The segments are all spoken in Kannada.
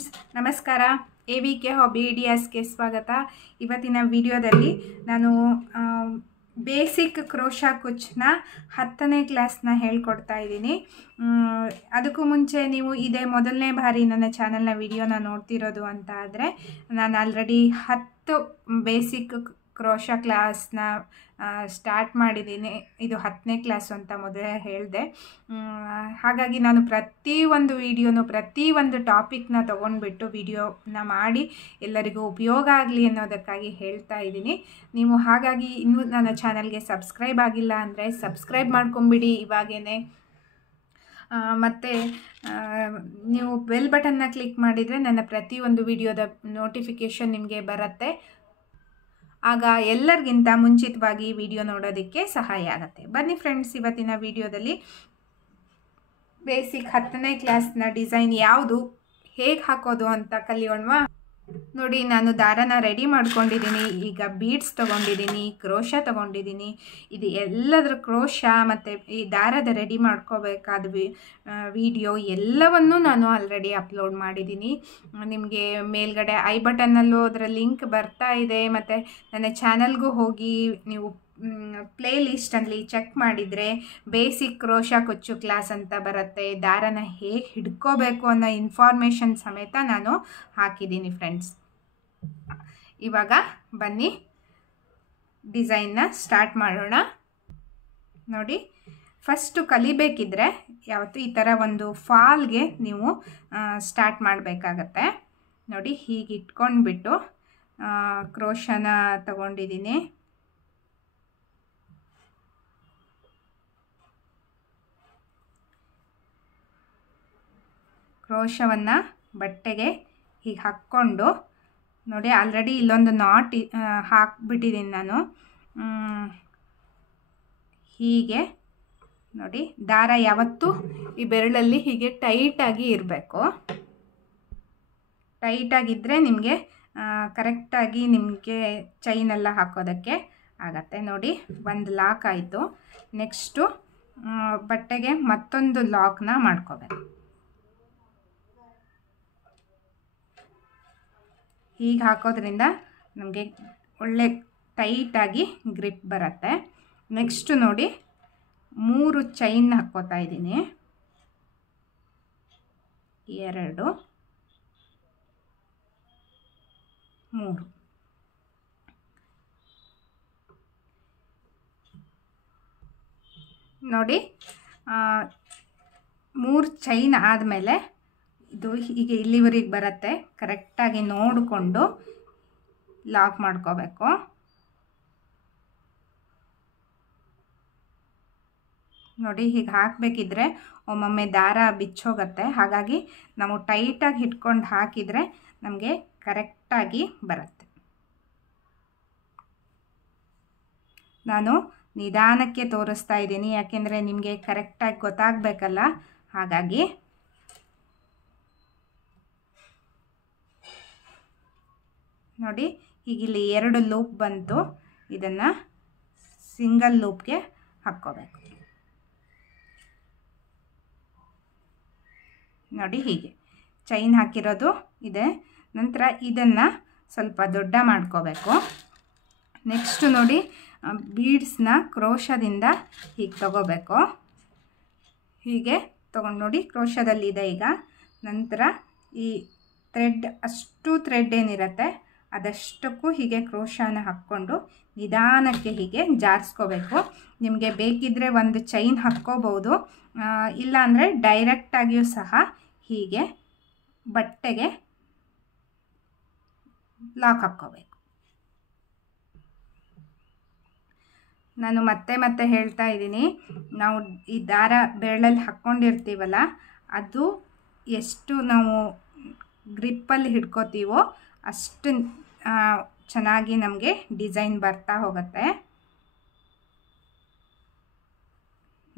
ಫ್ರೆಂಡ್ಸ್, ನಮಸ್ಕಾರ. AVK ಹಾಬಿ ಐಡಿಯಾಸ್ಗೆ ಸ್ವಾಗತ. ಇವತ್ತಿನ ವಿಡಿಯೋದಲ್ಲಿ ನಾನು ಬೇಸಿಕ್ ಕ್ರೋಶಾ ಕುಚ್ಚನ್ನ 10ನೇ ಕ್ಲಾಸ್ನ ಹೇಳ್ಕೊಡ್ತಾ ಇದ್ದೀನಿ. ಅದಕ್ಕೂ ಮುಂಚೆ ನೀವು ಇದೇ ಮೊದಲನೇ ಬಾರಿ ನನ್ನ ಚಾನಲ್ನ ವಿಡಿಯೋನ ನೋಡ್ತಿರೋದು ಅಂತ ಆದರೆ, ನಾನು ಆಲ್ರೆಡಿ 10 ಬೇಸಿಕ್ ಕ್ರೋಶಾ ಕ್ಲಾಸ್ನ ಸ್ಟಾರ್ಟ್ ಮಾಡಿದ್ದೀನಿ. ಇದು 10ನೇ ಕ್ಲಾಸು ಅಂತ ಮೊದಲೇ ಹೇಳಿದೆ. ಹಾಗಾಗಿ ನಾನು ಪ್ರತಿಯೊಂದು ವಿಡಿಯೋನು ಪ್ರತಿಯೊಂದು ಟಾಪಿಕ್ನ ತೊಗೊಂಡ್ಬಿಟ್ಟು ವಿಡಿಯೋನ ಮಾಡಿ ಎಲ್ಲರಿಗೂ ಉಪಯೋಗ ಆಗಲಿ ಅನ್ನೋದಕ್ಕಾಗಿ ಹೇಳ್ತಾ ಇದ್ದೀನಿ. ನೀವು ಹಾಗಾಗಿ ಇನ್ನೂ ನನ್ನ ಚಾನಲ್ಗೆ ಸಬ್ಸ್ಕ್ರೈಬ್ ಆಗಿಲ್ಲ ಅಂದರೆ ಸಬ್ಸ್ಕ್ರೈಬ್ ಮಾಡ್ಕೊಂಬಿಡಿ ಇವಾಗೇ. ಮತ್ತು ನೀವು ಬೆಲ್ ಬಟನ್ನ ಕ್ಲಿಕ್ ಮಾಡಿದರೆ ನನ್ನ ಪ್ರತಿಯೊಂದು ವಿಡಿಯೋದ ನೋಟಿಫಿಕೇಷನ್ ನಿಮಗೆ ಬರುತ್ತೆ. ಆಗ ಎಲ್ಲರಿಗಿಂತ ಮುಂಚಿತವಾಗಿ ವಿಡಿಯೋ ನೋಡೋದಕ್ಕೆ ಸಹಾಯ ಆಗುತ್ತೆ. ಬನ್ನಿ ಫ್ರೆಂಡ್ಸ್, ಇವತ್ತಿನ ವಿಡಿಯೋದಲ್ಲಿ ಬೇಸಿಕ್ 10ನೇ ಕ್ಲಾಸ್ನ ಡಿಸೈನ್ ಯಾವುದು, ಹೇಗೆ ಹಾಕೋದು ಅಂತ ಕಲಿಯೋಣವಾ? ನೋಡಿ, ನಾನು ದಾರನ ರೆಡಿ ಮಾಡ್ಕೊಂಡಿದ್ದೀನಿ. ಈಗ ಬೀಡ್ಸ್ ತೊಗೊಂಡಿದ್ದೀನಿ, ಕ್ರೋಶಾ ತೊಗೊಂಡಿದ್ದೀನಿ. ಇದು ಎಲ್ಲದರ ಕ್ರೋಶಾ ಮತ್ತು ಈ ದಾರದ ರೆಡಿ ಮಾಡ್ಕೋಬೇಕಾದ ವಿಡಿಯೋ ಎಲ್ಲವನ್ನೂ ನಾನು ಆಲ್ರೆಡಿ ಅಪ್ಲೋಡ್ ಮಾಡಿದ್ದೀನಿ. ನಿಮಗೆ ಮೇಲ್ಗಡೆ ಐ ಬಟನ್ನಲ್ಲೂ ಅದರ ಲಿಂಕ್ ಬರ್ತಾ ಇದೆ. ಮತ್ತು ನನ್ನ ಚಾನಲ್ಗೂ ಹೋಗಿ ನೀವು ಪ್ಲೇ ಲಿಸ್ಟಲ್ಲಿ ಚೆಕ್ ಮಾಡಿದರೆ ಬೇಸಿಕ್ ಕ್ರೋಶಾ ಕುಚ್ಚು ಕ್ಲಾಸ್ ಅಂತ ಬರುತ್ತೆ. ದಾರನ ಹೇಗೆ ಹಿಡ್ಕೋಬೇಕು ಅನ್ನೋ ಇನ್ಫಾರ್ಮೇಷನ್ ಸಮೇತ ನಾನು ಹಾಕಿದ್ದೀನಿ ಫ್ರೆಂಡ್ಸ್. ಇವಾಗ ಬನ್ನಿ ಡಿಸೈನ್ನ ಸ್ಟಾರ್ಟ್ ಮಾಡೋಣ. ನೋಡಿ, ಫಸ್ಟು ಕಲಿಬೇಕಿದ್ರೆ ಯಾವತ್ತು ಈ ಥರ ಒಂದು ಫಾಲ್ಗೆ ನೀವು ಸ್ಟಾರ್ಟ್ ಮಾಡಬೇಕಾಗತ್ತೆ. ನೋಡಿ, ಹೀಗೆ ಇಟ್ಕೊಂಡ್ಬಿಟ್ಟು ಕ್ರೋಶಾನ ತಗೊಂಡಿದ್ದೀನಿ. ಕ್ರೋಶವನ್ನು ಬಟ್ಟೆಗೆ ಹೀಗೆ ಹಾಕ್ಕೊಂಡು, ನೋಡಿ ಆಲ್ರೆಡಿ ಇಲ್ಲೊಂದು ನಾಟ್ ಹಾಕ್ಬಿಟ್ಟಿದ್ದೀನಿ ನಾನು. ಹೀಗೆ ನೋಡಿ, ದಾರ ಯಾವತ್ತೂ ಈ ಬೆರಳಲ್ಲಿ ಹೀಗೆ ಟೈಟಾಗಿ ಇರಬೇಕು. ಟೈಟಾಗಿದ್ದರೆ ನಿಮಗೆ ಕರೆಕ್ಟಾಗಿ ನಿಮಗೆ ಚೈನೆಲ್ಲ ಹಾಕೋದಕ್ಕೆ ಆಗತ್ತೆ. ನೋಡಿ, ಒಂದು ಲಾಕ್ ಆಯಿತು. ನೆಕ್ಸ್ಟು ಬಟ್ಟೆಗೆ ಮತ್ತೊಂದು ಲಾಕ್ನ ಮಾಡ್ಕೋಬೇಕು. ಹೀಗೆ ಹಾಕೋದ್ರಿಂದ ನಮಗೆ ಒಳ್ಳೆ ಟೈಟಾಗಿ ಗ್ರಿಪ್ ಬರುತ್ತೆ. ನೆಕ್ಸ್ಟು ನೋಡಿ, 3 ಚೈನ್ ಹಾಕ್ಕೋತಾ ಇದ್ದೀನಿ. 2 3 ನೋಡಿ, 3 ಚೈನ್ ಆದಮೇಲೆ ಇದು ಹೀಗೆ ಇಲ್ಲಿವರೆಗೆ ಬರುತ್ತೆ. ಕರೆಕ್ಟಾಗಿ ನೋಡಿಕೊಂಡು ಲಾಕ್ ಮಾಡ್ಕೋಬೇಕು. ನೋಡಿ, ಹೀಗೆ ಹಾಕಬೇಕಿದ್ರೆ ಒಮ್ಮೊಮ್ಮೆ ದಾರ ಬಿಚ್ಚೋಗುತ್ತೆ. ಹಾಗಾಗಿ ನಾವು ಟೈಟಾಗಿ ಹಿಡ್ಕೊಂಡು ಹಾಕಿದರೆ ನಮಗೆ ಕರೆಕ್ಟಾಗಿ ಬರುತ್ತೆ. ನಾನು ನಿಧಾನಕ್ಕೆ ತೋರಿಸ್ತಾ ಇದ್ದೀನಿ, ಯಾಕೆಂದರೆ ನಿಮಗೆ ಕರೆಕ್ಟಾಗಿ ಗೊತ್ತಾಗಬೇಕಲ್ಲ. ಹಾಗಾಗಿ ನೋಡಿ, ಹೀಗಿಲ್ಲಿ 2 ಲೂಪ್ ಬಂತು. ಇದನ್ನು ಸಿಂಗಲ್ ಲೂಪ್ಗೆ ಹಾಕ್ಕೋಬೇಕು. ನೋಡಿ, ಹೀಗೆ ಚೈನ್ ಹಾಕಿರೋದು ಇದೆ. ನಂತರ ಇದನ್ನು ಸ್ವಲ್ಪ ದೊಡ್ಡ ಮಾಡ್ಕೋಬೇಕು. ನೆಕ್ಸ್ಟು ನೋಡಿ, ಬೀಡ್ಸ್ನ ಕ್ರೋಶದಿಂದ ಹೀಗೆ ತಗೋಬೇಕು. ಹೀಗೆ ತೊಗೊಂಡು ನೋಡಿ, ಕ್ರೋಶದಲ್ಲಿದೆ ಈಗ. ನಂತರ ಈ ಥ್ರೆಡ್, ಅಷ್ಟು ಥ್ರೆಡ್ ಏನಿರುತ್ತೆ ಅದಷ್ಟಕ್ಕೂ ಹೀಗೆ ಕ್ರೋಶಾನ ಹಾಕ್ಕೊಂಡು ನಿಧಾನಕ್ಕೆ ಹೀಗೆ ಜಾರಿಸ್ಕೋಬೇಕು. ನಿಮಗೆ ಬೇಕಿದ್ದರೆ ಒಂದು ಚೈನ್ ಹಾಕ್ಕೋಬೋದು, ಇಲ್ಲ ಅಂದರೆ ಡೈರೆಕ್ಟಾಗಿಯೂ ಸಹ ಹೀಗೆ ಬಟ್ಟೆಗೆ ಲಾಕ್ ಹಾಕ್ಕೋಬೇಕು. ನಾನು ಮತ್ತೆ ಹೇಳ್ತಾ ಇದ್ದೀನಿ, ನಾವು ಈ ದಾರ ಬೆರಳಲ್ಲಿ ಹಾಕ್ಕೊಂಡಿರ್ತೀವಲ್ಲ, ಅದು ಎಷ್ಟು ನಾವು ಗ್ರಿಪ್ಪಲ್ಲಿ ಹಿಡ್ಕೋತೀವೋ ಅಷ್ಟು ಚೆನ್ನಾಗಿ ನಮಗೆ ಡಿಸೈನ್ ಬರ್ತಾ ಹೋಗುತ್ತೆ.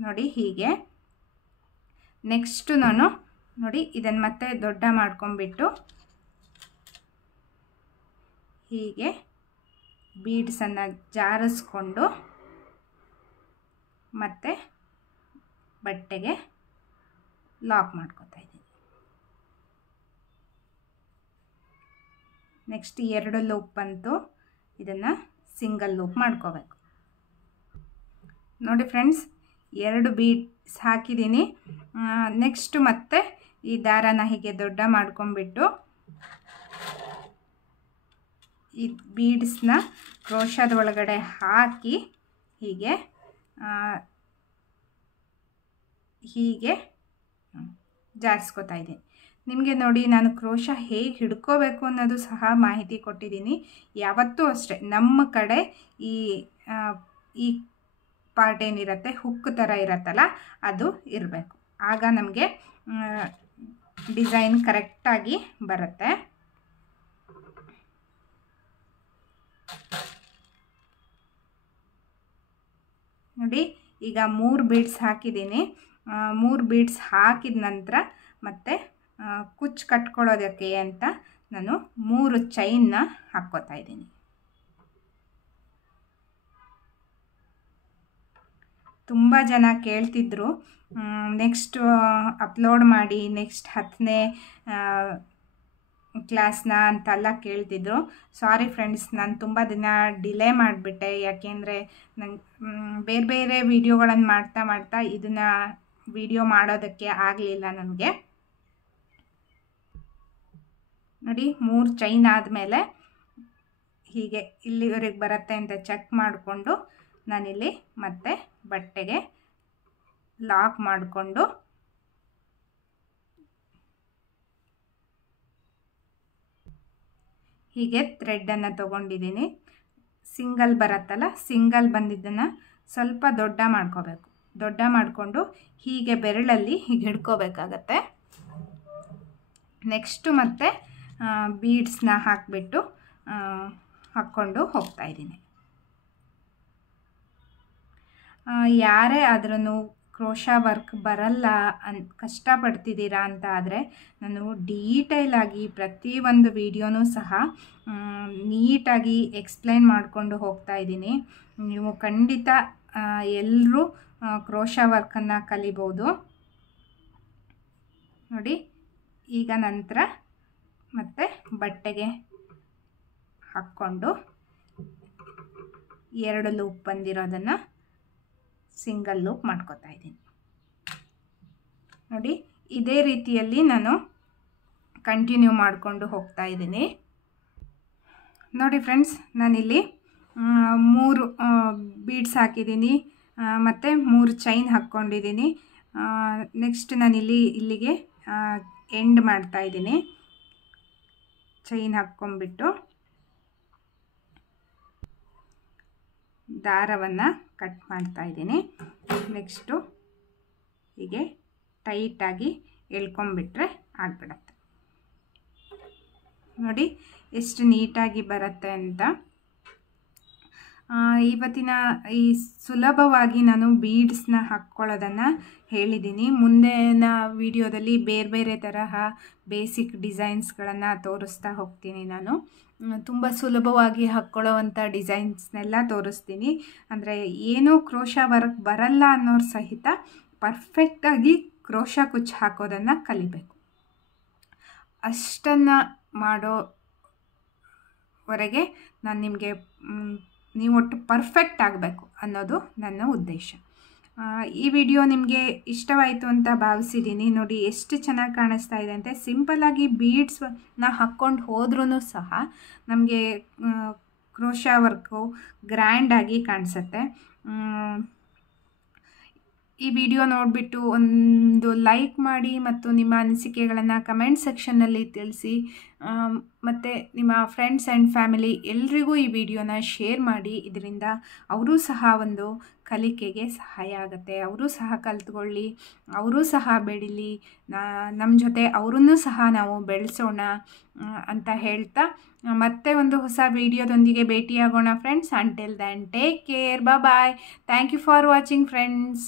ನೋಡಿ, ಹೀಗೆ. ನೆಕ್ಸ್ಟು ನಾನು ನೋಡಿ ಇದನ್ನು ಮತ್ತೆ ದೊಡ್ಡ ಮಾಡ್ಕೊಂಡ್ಬಿಟ್ಟು ಹೀಗೆ ಬೀಡ್ಸನ್ನು ಜಾರಿಸ್ಕೊಂಡು ಮತ್ತೆ ಬಟ್ಟೆಗೆ ಲಾಕ್ ಮಾಡ್ಕೊತಾ ಇದ್ದೀನಿ. ನೆಕ್ಸ್ಟ್ 2 ಲೂಪ್ ಬಂತು, ಇದನ್ನು ಸಿಂಗಲ್ ಲೂಪ್ ಮಾಡ್ಕೋಬೇಕು. ನೋಡಿ ಫ್ರೆಂಡ್ಸ್, 2 ಬೀಡ್ಸ್ ಹಾಕಿದ್ದೀನಿ. ನೆಕ್ಸ್ಟ್ ಮತ್ತೆ ಈ ದಾರನ ಹೀಗೆ ದೊಡ್ಡ ಮಾಡ್ಕೊಂಡ್ಬಿಟ್ಟು ಈ ಬೀಡ್ಸ್ನ ಕ್ರೋಶದ ಒಳಗಡೆ ಹಾಕಿ ಹೀಗೆ ಜಾರಿಸ್ಕೊತಾ ಇದ್ದೀನಿ. ನಿಮಗೆ ನೋಡಿ, ನಾನು ಕ್ರೋಶ ಹೇಗೆ ಹಿಡ್ಕೋಬೇಕು ಅನ್ನೋದು ಸಹ ಮಾಹಿತಿ ಕೊಟ್ಟಿದ್ದೀನಿ. ಯಾವತ್ತೂ ಅಷ್ಟೇ ನಮ್ಮ ಕಡೆ ಈ ಪಾರ್ಟ್ ಏನಿರುತ್ತೆ, ಹುಕ್ ಥರ ಇರುತ್ತಲ್ಲ, ಅದು ಇರಬೇಕು. ಆಗ ನಮಗೆ ಡಿಸೈನ್ ಕರೆಕ್ಟಾಗಿ ಬರುತ್ತೆ. ನೋಡಿ, ಈಗ 3 ಬೀಡ್ಸ್ ಹಾಕಿದ್ದೀನಿ. 3 ಬೀಡ್ಸ್ ಹಾಕಿದ ನಂತರ ಮತ್ತೆ ಕುಚ್ಚು ಕಟ್ಕೊಳ್ಳೋದಕ್ಕೆ ಅಂತ ನಾನು 3 ಚೈನ್ನ ಹಾಕ್ಕೋತಾ ಇದ್ದೀನಿ. ತುಂಬ ಜನ ಕೇಳ್ತಿದ್ರು, ನೆಕ್ಸ್ಟ್ ಅಪ್ಲೋಡ್ ಮಾಡಿ, ನೆಕ್ಸ್ಟ್ 10ನೇ ಕ್ಲಾಸ್ನ ಅಂತೆಲ್ಲ ಕೇಳ್ತಿದ್ರು. ಸಾರಿ ಫ್ರೆಂಡ್ಸ್, ನಾನು ತುಂಬ ದಿನ ಡಿಲೇ ಮಾಡಿಬಿಟ್ಟೆ. ಯಾಕೆಂದರೆ ನಂಗೆ ಬೇರೆ ಬೇರೆ ವೀಡಿಯೋಗಳನ್ನು ಮಾಡ್ತಾ ಇದನ್ನು ವಿಡಿಯೋ ಮಾಡೋದಕ್ಕೆ ಆಗಲಿಲ್ಲ ನನಗೆ. ನೋಡಿ, 3 ಚೈನ್ ಆದಮೇಲೆ ಹೀಗೆ ಇಲ್ಲಿವರೆಗೆ ಬರುತ್ತೆ ಅಂತ ಚೆಕ್ ಮಾಡಿಕೊಂಡು ನಾನಿಲ್ಲಿ ಮತ್ತೆ ಬಟ್ಟೆಗೆ ಲಾಕ್ ಮಾಡಿಕೊಂಡು ಹೀಗೆ ಥ್ರೆಡ್ಡನ್ನು ತೊಗೊಂಡಿದ್ದೀನಿ. ಸಿಂಗಲ್ ಬರುತ್ತಲ್ಲ, ಸಿಂಗಲ್ ಬಂದಿದ್ದನ್ನು ಸ್ವಲ್ಪ ದೊಡ್ಡ ಮಾಡ್ಕೋಬೇಕು. ದೊಡ್ಡ ಮಾಡಿಕೊಂಡು ಹೀಗೆ ಬೆರಳಲ್ಲಿ ಹೀಗೆ ಹಿಡ್ಕೋಬೇಕಾಗತ್ತೆ. ನೆಕ್ಸ್ಟು ಮತ್ತೆ ಬೀಡ್ಸ್ನ ಹಾಕಿಬಿಟ್ಟು ಹಾಕ್ಕೊಂಡು ಹೋಗ್ತಾಯಿದ್ದೀನಿ. ಯಾರೇ ಆದ್ರೂ ಕ್ರೋಶಾ ವರ್ಕ್ ಬರಲ್ಲ ಕಷ್ಟಪಡ್ತಿದ್ದೀರಾ ಅಂತ ಆದರೆ, ನಾನು ಡೀಟೇಲಾಗಿ ಪ್ರತಿಯೊಂದು ವಿಡಿಯೋನೂ ಸಹ ನೀಟಾಗಿ ಎಕ್ಸ್ಪ್ಲೈನ್ ಮಾಡಿಕೊಂಡು ಹೋಗ್ತಾ ಇದ್ದೀನಿ. ನೀವು ಖಂಡಿತ ಎಲ್ಲರೂ ಕ್ರೋಶಾ ವರ್ಕನ್ನು ಕಲಿಬೋದು. ನೋಡಿ, ಈಗ ನಂತರ ಮತ್ತೆ ಬಟ್ಟೆಗೆ ಹಾಕ್ಕೊಂಡು 2 ಲೂಪ್ ಬಂದಿರೋದನ್ನು ಸಿಂಗಲ್ ಲೂಪ್ ಮಾಡ್ಕೋತಾ ಇದ್ದೀನಿ. ನೋಡಿ, ಇದೇ ರೀತಿಯಲ್ಲಿ ನಾನು ಕಂಟಿನ್ಯೂ ಮಾಡಿಕೊಂಡು ಹೋಗ್ತಾ ಇದ್ದೀನಿ. ನೋಡಿ ಫ್ರೆಂಡ್ಸ್, ನಾನಿಲ್ಲಿ 3 ಬೀಡ್ಸ್ ಹಾಕಿದ್ದೀನಿ ಮತ್ತು 3 ಚೈನ್ ಹಾಕ್ಕೊಂಡಿದ್ದೀನಿ. ನೆಕ್ಸ್ಟ್ ಇಲ್ಲಿಗೆ ಎಂಡ್ ಮಾಡ್ತಾ ಇದ್ದೀನಿ. ಚೈನ್ ಹಾಕ್ಕೊಂಡ್ಬಿಟ್ಟು ದಾರವನ್ನು ಕಟ್ ಮಾಡ್ತಾ ಇದ್ದೀನಿ. ನೆಕ್ಸ್ಟು ಹೀಗೆ ಟೈಟಾಗಿ ಎಳ್ಕೊಂಬಿಟ್ರೆ ಆಗಿಬಿಡತ್ತೆ. ನೋಡಿ ಎಷ್ಟು ನೀಟಾಗಿ ಬರುತ್ತೆ ಅಂತ. ಇವತ್ತಿನ ಈ ಸುಲಭವಾಗಿ ನಾನು ಬೀಡ್ಸ್ನ ಹಾಕ್ಕೊಳ್ಳೋದನ್ನು ಹೇಳಿದ್ದೀನಿ. ಮುಂದಿನ ವಿಡಿಯೋದಲ್ಲಿ ಬೇರೆ ಬೇರೆ ತರಹ ಬೇಸಿಕ್ ಡಿಸೈನ್ಸ್ಗಳನ್ನು ತೋರಿಸ್ತಾ ಹೋಗ್ತೀನಿ. ನಾನು ತುಂಬ ಸುಲಭವಾಗಿ ಹಾಕ್ಕೊಳ್ಳೋವಂಥ ಡಿಸೈನ್ಸ್ನೆಲ್ಲ ತೋರಿಸ್ತೀನಿ. ಅಂದರೆ ಏನೂ ಕ್ರೋಶಾ ವರ್ಕ್ ಬರಲ್ಲ ಅನ್ನೋರು ಸಹಿತ ಪರ್ಫೆಕ್ಟಾಗಿ ಕ್ರೋಶಾ ಕುಚ್ಚು ಹಾಕೋದನ್ನು ಕಲಿಬೇಕು. ಅಷ್ಟನ್ನು ಮಾಡೋವರೆಗೆ ನಾನು ನಿಮಗೆ ನೀವು ಒಟ್ಟು ಪರ್ಫೆಕ್ಟ್ ಆಗಬೇಕು ಅನ್ನೋದು ನನ್ನ ಉದ್ದೇಶ. ಈ ವಿಡಿಯೋ ನಿಮಗೆ ಇಷ್ಟವಾಯಿತು ಅಂತ ಭಾವಿಸಿದ್ದೀನಿ. ನೋಡಿ ಎಷ್ಟು ಚೆನ್ನಾಗಿ ಕಾಣಿಸ್ತಾ ಇದೆ ಅಂತ. ಸಿಂಪಲ್ಲಾಗಿ ಬೀಡ್ಸ್ನ ಹಾಕ್ಕೊಂಡು ಹೋದ್ರೂ ಸಹ ನಮಗೆ ಕ್ರೋಶಾ ವರ್ಕು ಗ್ರ್ಯಾಂಡಾಗಿ ಕಾಣಿಸುತ್ತೆ. ಈ ವಿಡಿಯೋ ನೋಡಿಬಿಟ್ಟು ಒಂದು ಲೈಕ್ ಮಾಡಿ ಮತ್ತು ನಿಮ್ಮ ಅನಿಸಿಕೆಗಳನ್ನು ಕಮೆಂಟ್ ಸೆಕ್ಷನ್ನಲ್ಲಿ ತಿಳಿಸಿ. ಮತ್ತು ನಿಮ್ಮ ಫ್ರೆಂಡ್ಸ್ ಆ್ಯಂಡ್ ಫ್ಯಾಮಿಲಿ ಎಲ್ರಿಗೂ ಈ ವಿಡಿಯೋನ ಶೇರ್ ಮಾಡಿ. ಇದರಿಂದ ಅವರೂ ಸಹ ಒಂದು ಕಲಿಕೆಗೆ ಸಹಾಯ ಆಗುತ್ತೆ. ಅವರೂ ಸಹ ಕಲ್ತ್ಕೊಳ್ಳಿ, ಅವರೂ ಸಹ ಬೆಳೀಲಿ, ನಮ್ಮ ಜೊತೆ ಅವರನ್ನೂ ಸಹ ನಾವು ಬೆಳೆಸೋಣ ಅಂತ ಹೇಳ್ತಾ ಮತ್ತೆ ಒಂದು ಹೊಸ ವಿಡಿಯೋದೊಂದಿಗೆ ಭೇಟಿಯಾಗೋಣ friends. Until then take care, bye. Thank you for watching friends.